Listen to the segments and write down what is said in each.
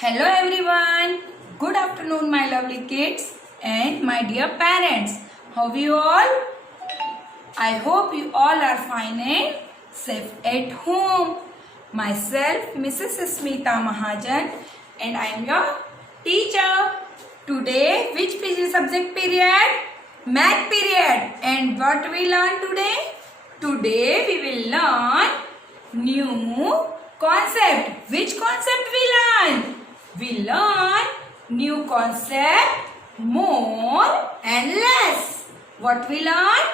Hello everyone. Good afternoon my lovely kids and my dear parents. How are you all? I hope you all are fine and safe at home. Myself Mrs. Smita Mahajan and I am your teacher. Today which subject period? Math period. And what we learn today? Today we will learn new concept. Which concept we learn? We learn new concept more and less. What we learn?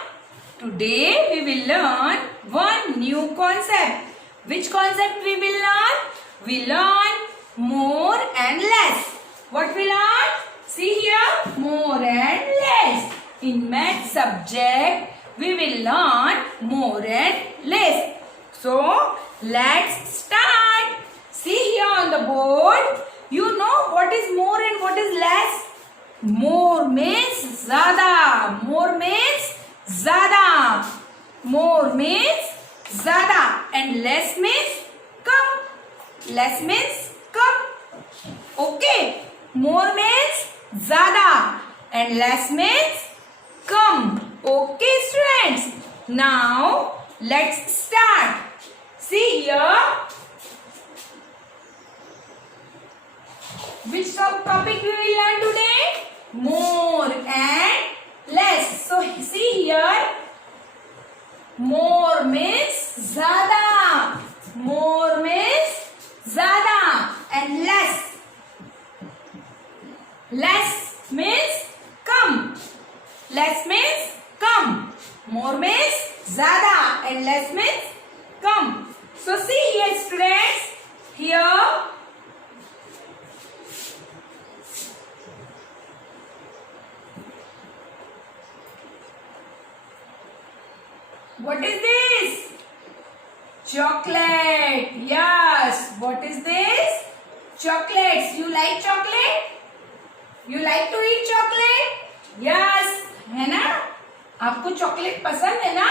Today we will learn one new concept. Which concept we will learn? We learn more and less. What we learn? See here, more and less. In math subject, we will learn more and less. So, let's start. See here on the board, you know what is more and what is less? More means ज़्यादा. More means ज़्यादा. More means ज़्यादा. And less means come. Less means come. Okay. More means ज़्यादा. And less means come. Okay students. Now let's start. See here. Which topic we will learn today? More and less. So see here. More means ज़्यादा. More means ज़्यादा. And less. Less means come. Less means come. More means ज़्यादा. And less means come. So see here students. Here. What is this? Chocolate. Yes. What is this? Chocolates. You like chocolate? You like to eat chocolate? Yes. है ना? आपको chocolate पसंद है ना?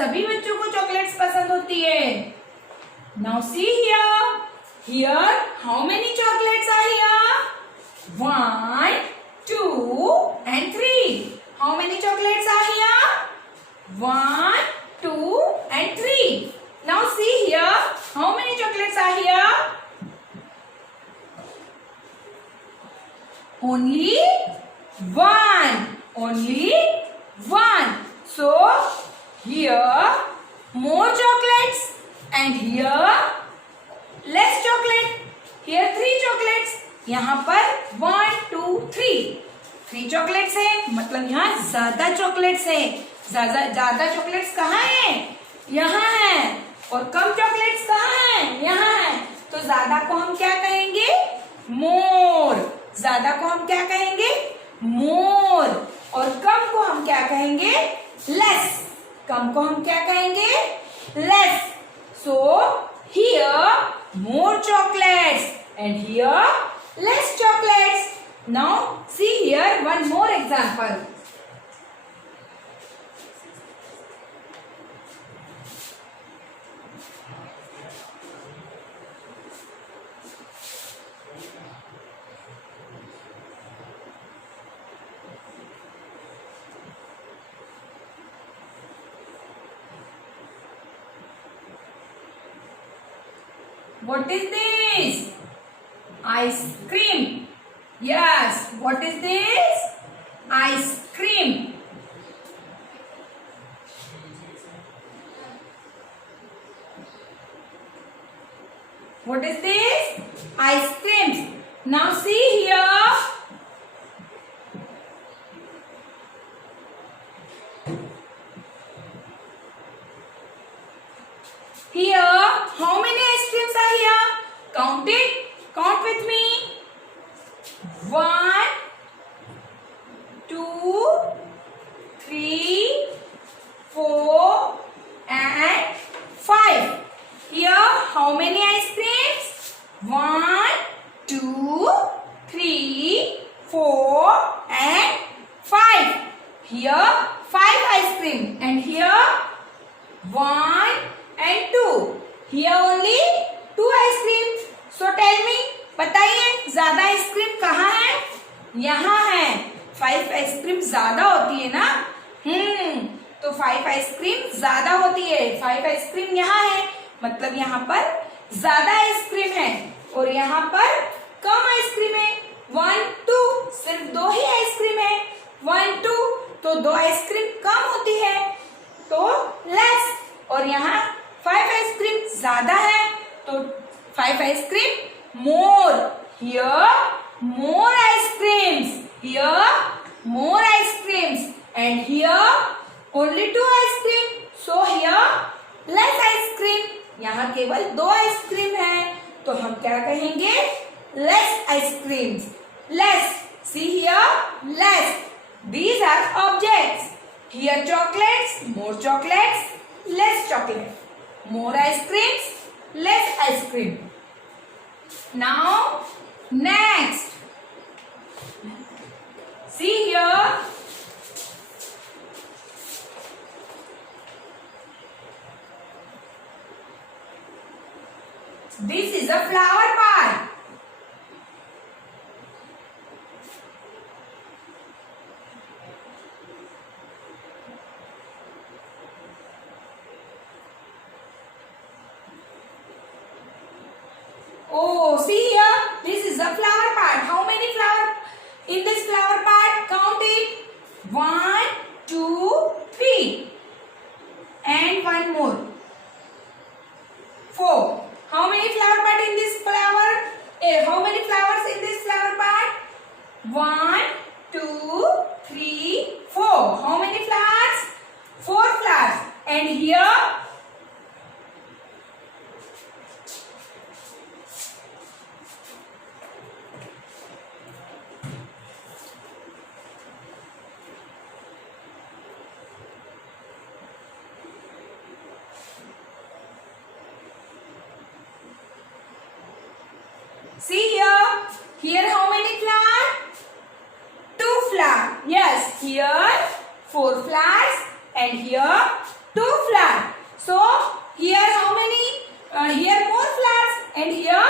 सभी बच्चों को चॉकलेट्स पसंद होती है. Now see here. Here, how many chocolates are here? 1, 2, and 3. How many chocolates are here? 1, 2, and 3. Now see here. How many chocolates are here? Only 1. Only 1. So here more chocolates and here less chocolate. Here 3 chocolates. यहाँ पर 1, 2, 3. 3 chocolates है. मतलब यहाँ ज़्यादा chocolates है. ज़्यादा chocolates कहाँ है? यहाँ है. और कम चॉकलेट्स कहाँ है? यहाँ है. तो ज़्यादा को हम क्या कहेंगे? मोर. ज़्यादा को हम क्या कहेंगे? मोर. और कम को हम क्या कहेंगे? लेस. कम को हम क्या कहेंगे? Less. So here more chocolates and here less chocolates. Now see here one more example. What is this? Ice cream. Yes. What is this? Ice cream. What is this? Ice creams. Now see here. Here, how many ice creams are here? Count it. Count with me. 1, 2, 3, 4, and 5. Here, how many ice creams? 1, 2, 3, 4, and 5. Here, 5 ice cream. And here, 1 and 2. Here only 2 ice creams. So tell me, बताइए ज्यादा ice cream कहाँ है? यहाँ है। 5 ice cream ज्यादा होती है ना? तो 5 आइसक्रीम ज्यादा होती है। 5 आइसक्रीम यहाँ है, मतलब यहाँ पर ज्यादा आइसक्रीम है और यहाँ पर कम आइसक्रीम है। 1 2 सिर्फ 2 ही आइसक्रीम है। 1 2 तो 2 आइसक्रीम कम होती है तो लेस, और यहाँ 5 आइसक्रीम ज्यादा है तो 5 ice cream more. Here more ice creams, here more ice creams and here only 2 ice cream, so here less ice cream. यहाँ केवल 2 आइसक्रीम है तो हम क्या कहेंगे? Less ice creams. Less, see here less, these are objects. Here chocolates, more chocolates, less chocolate. More ice creams, less ice cream. Now next, see here. This is a flower pot. Oh, see here, this is a flower pot. How many flowers in this flower pot? Count it. 1 2 3 and one more. 4. How many flower pot in this flower? How many flowers in this flower pot? 1 2 3 4. How many flowers? 4 flowers. And here? See here. Here how many flowers? 2 flowers. Yes. Here 4 flowers and here 2 flowers. So here how many? Here more flowers and here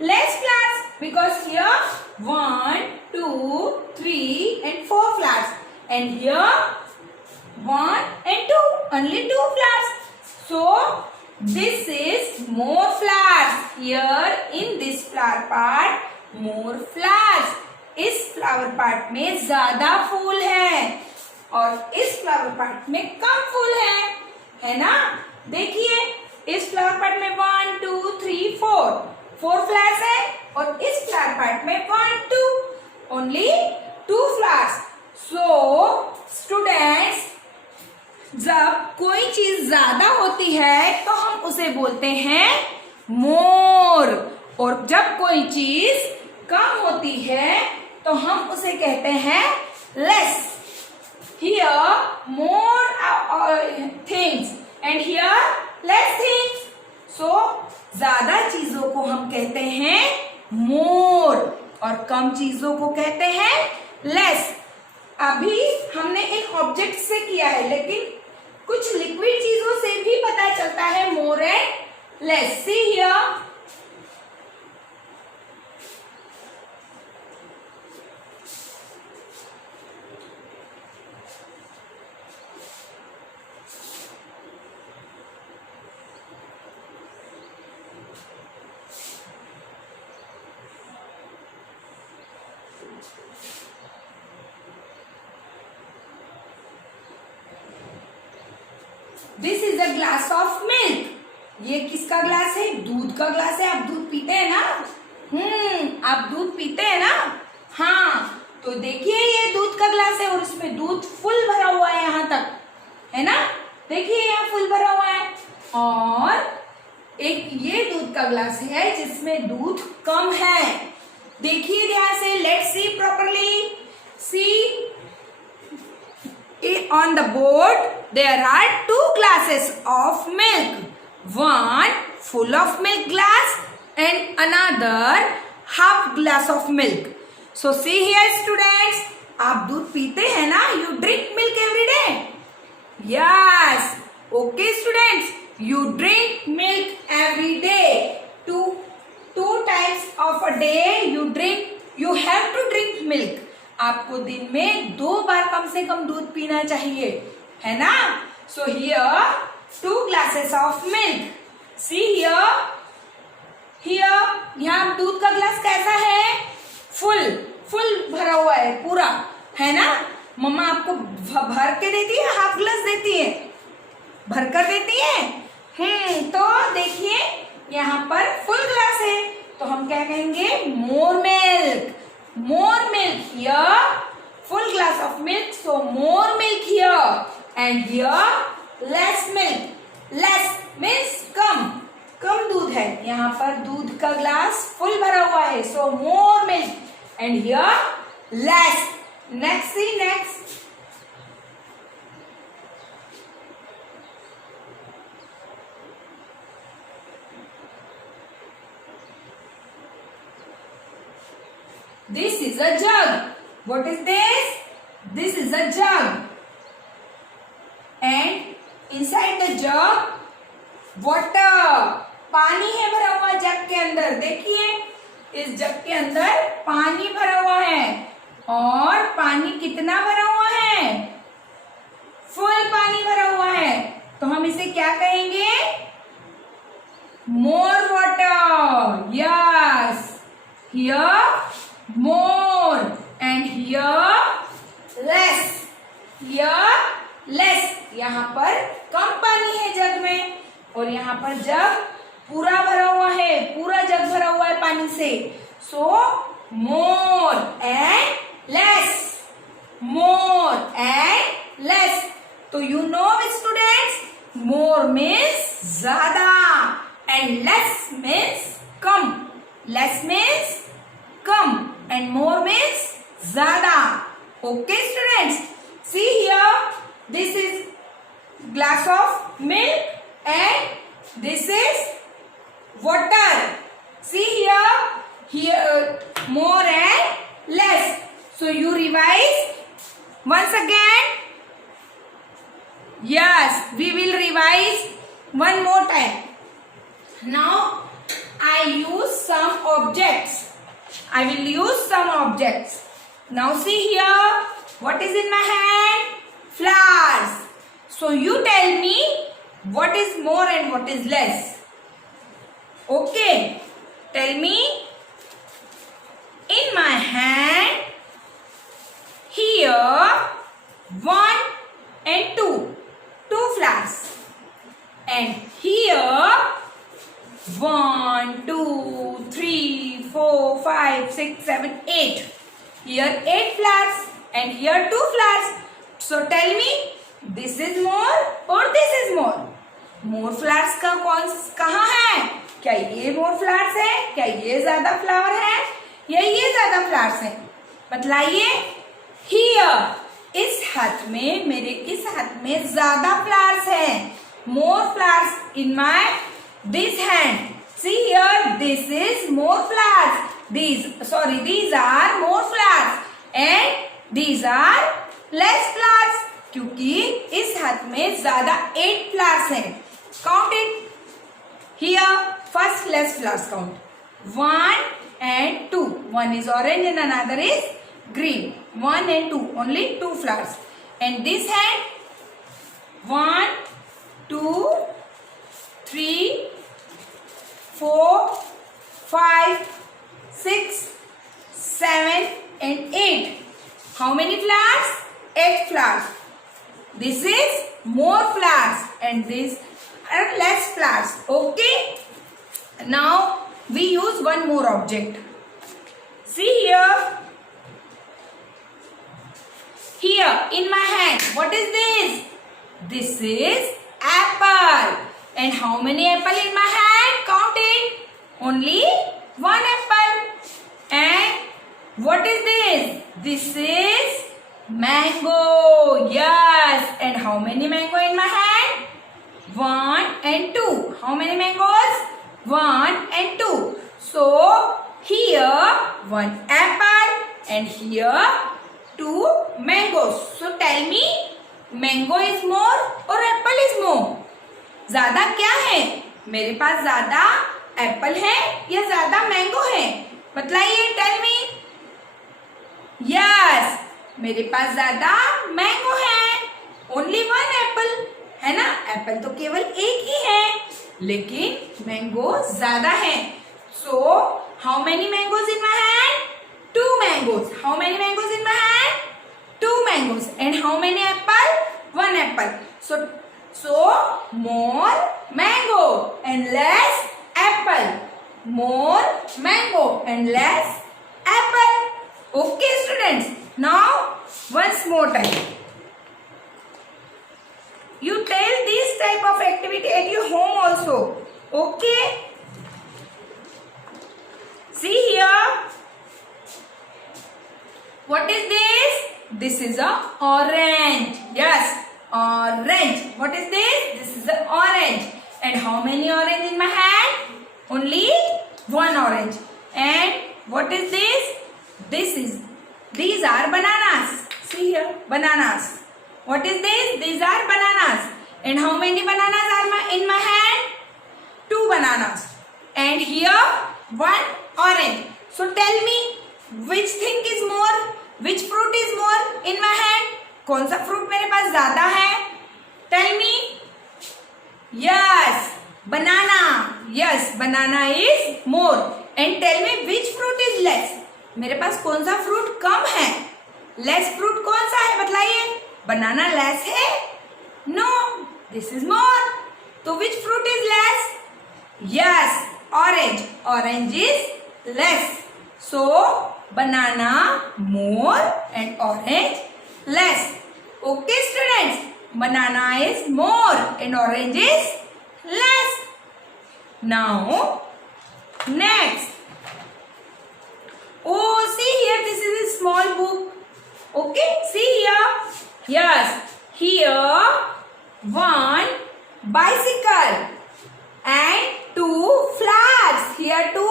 less flowers, because here 1 2 3 and 4 flowers and here 1 and 2, only 2 flowers. So this is more flowers. Here in this flower pot more flowers. इस flower pot में ज्यादा फूल है और इस flower pot में कम फूल है ना? देखिए इस फ्लावर पॉट में 1 2 3 4 फ्लावर्स है और इस फ्लावर पॉट में 1 2 ओनली 2 फ्लावर्स। सो स्टूडेंट्स, जब कोई चीज ज्यादा होती है तो हम उसे बोलते हैं मोर, और जब कोई चीज कम होती है तो हम उसे कहते हैं less. Here more things and here less things, so ज्यादा चीजों को हम कहते हैं मोर और कम चीजों को कहते हैं लेस। अभी हमने एक ऑब्जेक्ट से किया है, लेकिन कुछ लिक्विड चीजों से भी पता चलता है more and less. See here, this is a glass of milk. ये किसका ग्लास है? दूध का ग्लास है। आप दूध पीते हैं ना? आप दूध पीते हैं ना? हाँ, तो देखिए ये दूध का ग्लास है और इसमें दूध फुल भरा हुआ है यहाँ तक, है ना? देखिए यहाँ फुल भरा हुआ है। और एक ये दूध का ग्लास है जिसमें दूध कम है। देखिए ध्यान से, let's see properly. See on the board there are 2 glasses of milk, one full of milk glass and another half glass of milk. So see here students, आप दूध पीते हैं ना? You drink milk every day? Yes. Okay students, you drink milk every day, two times of a day you have to drink milk. आपको दिन में 2 बार कम से कम दूध पीना चाहिए, है ना। So here 2 glasses of milk. See here यहाँ दूध का ग्लास कैसा है, फुल भरा हुआ है पूरा, है ना। मम्मा आपको भर के देती है, हाफ ग्लास देती है, भर कर देती है। तो देखिए यहाँ पर फुल ग्लास है, तो हम क्या कहेंगे, more milk here, full glass of milk, so more milk here. And here less milk, less means कम दूध है, यहाँ पर दूध का ग्लास फुल भरा हुआ है, so more milk. And here less. Next this is a jug. What is this? This is a jug. And inside the jug water, पानी है भरा हुआ जग के अंदर। देखिए इस जग के अंदर पानी भरा हुआ है, और पानी कितना भरा हुआ है, फुल पानी भरा हुआ है। तो हम इसे क्या कहेंगे, more water. Yes, here more and here less। यहाँ पर कम पानी है जग में, और यहाँ पर जग पूरा भरा हुआ है, पूरा जग भरा हुआ है पानी से। सो more and less। तो you know students, more means ज्यादा and less means come. less means come and more means ज़्यादा। Okay students, see here, this is glass of milk and this is water. See here more and less. So you revise once again. Yes, we will revise one more time. Now I use some objects. I will use some objects. Now see here, what is in my hand? Flowers. So you tell me what is more and what is less. Okay, tell me. In my hand, here 1 and 2 flowers, and here 1 2 3 4 5 6 7 8, here 8 flowers and here 2 flowers. So tell me, this is more or this is more? More flowers का कहाँ है? क्या ये more flowers है? क्या ये ज्यादा flower है या ये ज्यादा फ्लावर्स है? बतलाइए। Here, इस हाथ में, मेरे इस हाथ में ज्यादा फ्लावर्स है, more flowers in my this hand. See here, this is more flowers. These are more flowers and these are less flowers. क्योंकि इस हाथ में ज्यादा 8 flowers हैं. Count it. Here, first less flowers count. 1 and 2. One is orange and another is green. 1 and 2. Only 2 flowers. And this hand, 1, 2, 3, 4, 5, 6, 7 and 8. How many flowers? 8 flowers. This is more flowers and this are less flowers. Okay. Now we use one more object. See here. Here in my hand, what is this? This is apple. And how many apple in my hand? Count it. Only 1 apple. And what is this? This is mango. Yes. And how many mango in my hand? 1 and 2. How many mangoes? 1 and 2. So here 1 apple and here 2 mangoes. So tell me, mango is more or apple is more? ज्यादा क्या है? मेरे पास ज्यादा Apple है या ज्यादा mango है? बतलाइए, टेल मी। यस, मेरे पास ज्यादा मैंगो है। ओनली वन एप्पल, है ना। एप्पल तो केवल एक ही है, लेकिन मैंगो ज्यादा है। So how many mangoes in my hand? 2 mangoes. How many mangoes in my hand? 2 mangoes. And how many Apple? 1 Apple. So more mango and less apple. More mango and less apple. Okay, students. Now once more time. You tell this type of activity at your home also. Okay. See here. What is this? This is a orange. Yes. Orange. What is this? This is an orange. And how many orange in my hand? Only 1 orange. And what is this? These are bananas. See here, bananas. What is this? These are bananas. And how many bananas are in my hand? 2 bananas. And here 1 orange. So tell me, which thing is more? Which fruit is more in my hand? कौन सा fruit मेरे पास ज्यादा है? Tell me. Yes, banana. Yes, banana is more. And tell me which fruit is less? मेरे पास कौन सा फ्रूट कम है? लेस फ्रूट कौन सा है, बतलाइए. बनाना लेस है? No, this is more. तो which fruit is less? Yes, orange. Orange is less. So banana more and orange less. Okay, students. Banana is more and orange is less. Now, next. Oh, see here. This is a small book. Okay, see here. Yes, here 1 bicycle and 2 flowers. Here 2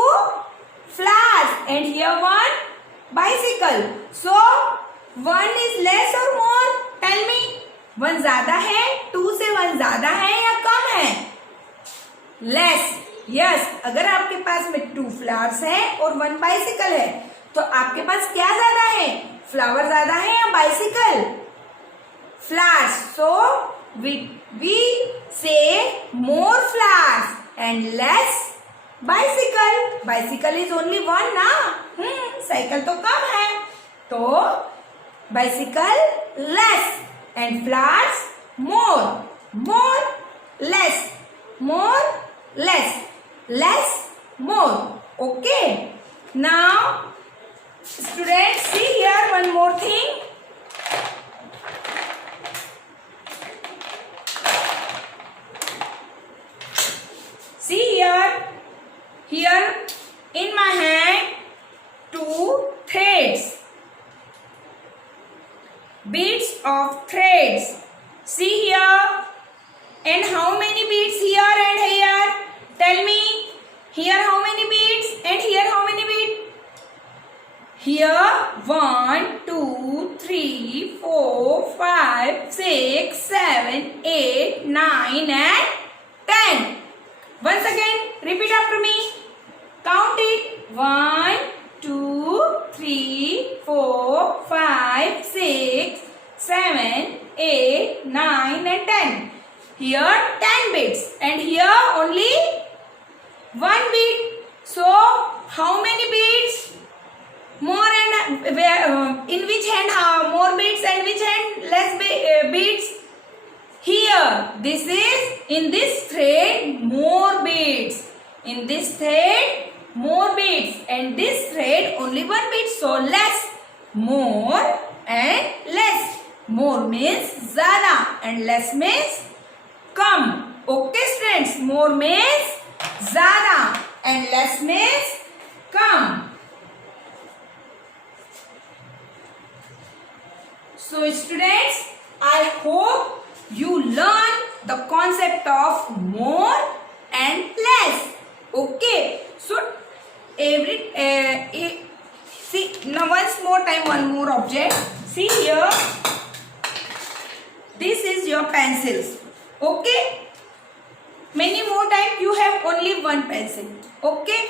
flowers and here 1 bicycle. So 1 is less or more? Tell me. 1 ज्यादा है, 2 से 1 ज्यादा है या कम है? Less. Yes. अगर आपके पास में 2 flowers है और 1 bicycle है, तो आपके पास क्या ज्यादा है? फ्लावर ज्यादा है या bicycle? Flowers. So we say more flowers and less bicycle. Bicycle is only 1 ना. साइकिल तो कम है, तो bicycle less and flowers more. More, less. More, less. Less, more. Okay. Now, students, see here one more thing. See here. Here in my hand 2 threads. Beads of threads. See here. And how many beads here and here? Tell me. Here how many beads and here how many beads? Here 1, 2, 3, 4, 5, 6, 7, 8, 9 and 10. Once again, repeat after me. Count it. 1, 2, 3, 4, 5, 6, 7, 8, 9 and 10. Here 10 beads and here only 1 bead. So how many beads? More and in which hand more beads and which hand less beads? Here, this is in this thread more beads. In this thread more beads and this thread only 1 bead. So less. More and less. More means ज़्यादा and less means come. Okay, students. More means ज़्यादा and less means come. So, students, I hope you learn the concept of more and less. Okay. So, see now once more time one more object. See here. This is your pencils. Okay. Many more time you have only 1 pencil. Okay.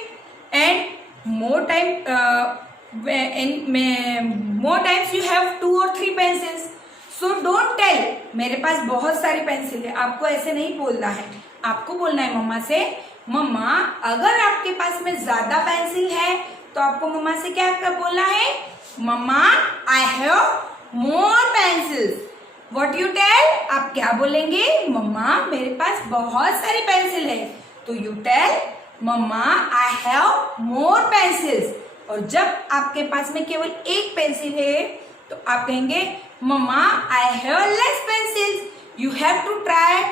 And more times you have 2 or 3 pencils. So don't tell मेरे पास बहुत सारी pencil है. आपको ऐसे नहीं बोलना है. आपको बोलना है मम्मा से, मम्मा अगर आपके पास में ज्यादा पेंसिल है तो आपको मम्मा से क्या बोलना है? Mamma I have more pencils. What you tell? आप क्या बोलेंगे? मम्मा मेरे पास बहुत सारी पेंसिल है. तो यू टेल मम्मा आई हैव मोर पेंसिल्स. और जब आपके पास में केवल एक पेंसिल है तो आप कहेंगे mamma I have less pencils. You have to try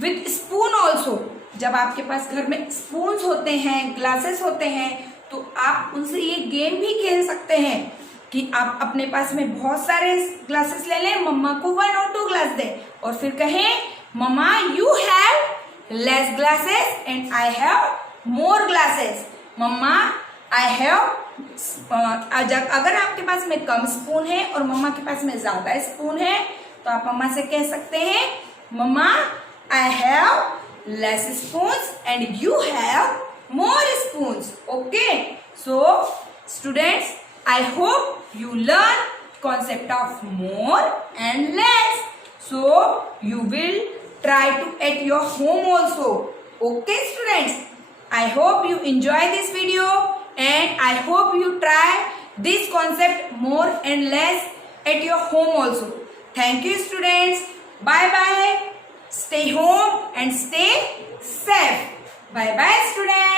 with spoon also. जब आपके पास घर में स्पून्स होते हैं, ग्लासेस होते हैं, तो आप उनसे ये गेम भी खेल सकते हैं कि आप अपने पास में बहुत सारे ग्लासेस ले लें, मम्मा को 1 और 2 ग्लास दें और फिर कहें mamma you have less glasses and I have more glasses. Mamma I have अगर आपके पास में कम स्पून है और मम्मा के पास में ज्यादा स्पून है तो आप मम्मा से कह सकते हैं mamma I have less spoons and you have more spoons. Okay, so students, I hope you learn concept of more and less. So you will try to at your home also. Okay students, I hope you enjoy this video and I hope you try this concept more and less at your home also. Thank you students. Bye bye. Stay home and stay safe. Bye bye students.